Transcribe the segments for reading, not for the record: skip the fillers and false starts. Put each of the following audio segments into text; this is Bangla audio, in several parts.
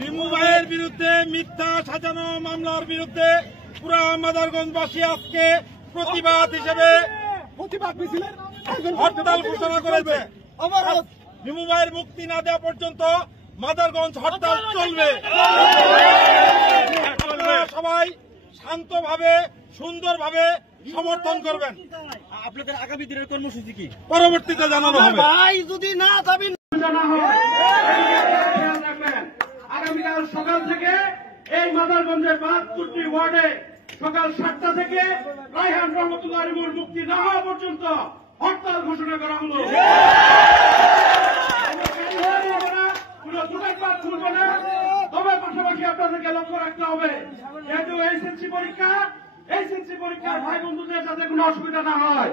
রিমু ভাইয়ের বিরুদ্ধে মিথ্যা সাজানো মামলার বিরুদ্ধে পুরা মাদারগঞ্জবাসী আজকে প্রতিবাদ হিসেবে হরতাল ঘোষণা করেছে। রিমু ভাইয়ের মুক্তি না দেওয়া পর্যন্ত মাদারগঞ্জ হরতাল চলবে। সবাই শান্তভাবে সুন্দরভাবে সমর্থন করবেন। আপনাদের আগামী দিনের কর্মসূচি কি পরবর্তীতে জানানো হবে। ভাই যদি না দাবি আগামীকাল সকাল থেকে এই মাদারগঞ্জের ৭২টি ওয়ার্ডে সকাল ৭টা থেকে রায়হান রহমতুল্লাহ রিমুর মুক্তি না হওয়া পর্যন্ত হরতাল ঘোষণা করা হল। কোনো দোকানপাট খুলবে না, তবে পাশাপাশি আপনাদেরকে লক্ষ্য রাখতে হবে যেহেতু এইচএসসি পরীক্ষার ভাই বন্ধুদের যাতে কোনো অসুবিধা না হয়,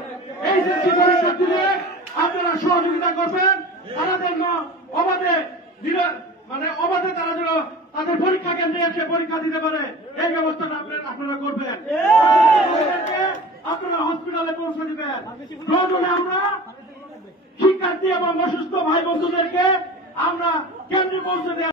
এইচএসসি পরীক্ষা দিলে আপনারা সহযোগিতা করবেন। তারা যেন অবাধে তারা যেন তাদের পরীক্ষা কেন্দ্রে এসে পরীক্ষা দিতে পারে, এই ব্যবস্থাটা আপনারা করবেন। আপনারা হসপিটালে পৌঁছে দিবেন। প্রয়োজনে আমরা শিক্ষার্থী এবং অসুস্থ ভাই বন্ধুদেরকে আমরা কেন্দ্রে পৌঁছে দেব।